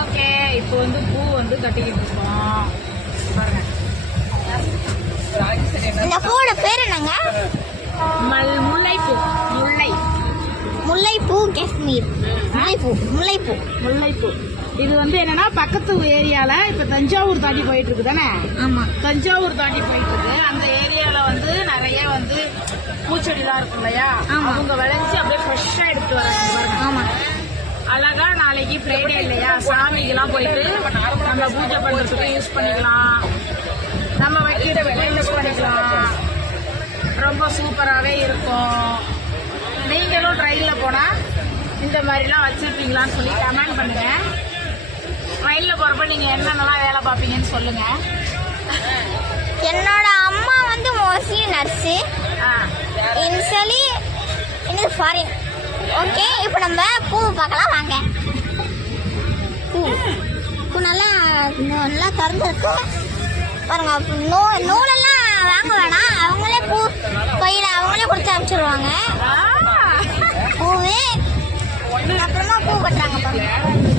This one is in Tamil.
ஓகே, இப்போ வந்து பூ வந்து கட்டிக்கிட்டு இருக்கோம் பாருங்க. இந்த பூவோட பேர் என்னங்க? முல்லைப்பூ. முல்லைப்பூ காஷ்மீர். முல்லைப்பூ இது வந்து என்னன்னா பக்கத்து ஏரியால இப்ப தஞ்சாவூர் தாண்டி போயிட்டு இருக்கு தானே? ஆமா, தஞ்சாவூர் தாண்டி போயிட்டு இருக்கு. அந்த ஏரியால வந்து நிறைய வந்து பூச்செடிலாம் இருக்கும் இல்லையா? அவங்க விளைஞ்சி அப்படியே ஃப்ரெஷ்ஷா எடுத்து வராங்க. ஆமா, அழகா நாளைக்கு ஃப்ரைடே இல்லையா? சாமிக்கெல்லாம் போயிட்டு நம்ம பூஜை பண்றதுக்கு யூஸ் பண்ணிக்கலாம், நம்ம வைக்கிறதுக்கு யூஸ் பண்ணிக்கலாம். ரொம்ப சூப்பராகவே இருக்கும். நீங்களும் ட்ரெயின்ல போனா இந்த மாதிரிலாம் வச்சிருப்பீங்களான்னு சொல்லி கமெண்ட் பண்ணுங்க. ட்ரெயின்ல போறப்ப நீங்க என்னென்னலாம் வேலை பார்ப்பீங்கன்னு சொல்லுங்க. என்னோட அம்மா வந்து மோஸ்ட்லி நர்ஸு, இனிஷியலி எனக்கு ஃபாரின். ஓகே, இப்போ நம்ம பூ பார்க்கலாம் வாங்க. பூ நல்லா திறந்துருக்கு பாருங்க. நூலெல்லாம் வாங்க வேணாம், அவங்களே பூ பையில அவங்களே கொடுத்து அனுப்பிச்சிடுவாங்க. பூவே அப்புறமா பூ கட்டுறாங்க பாருங்க.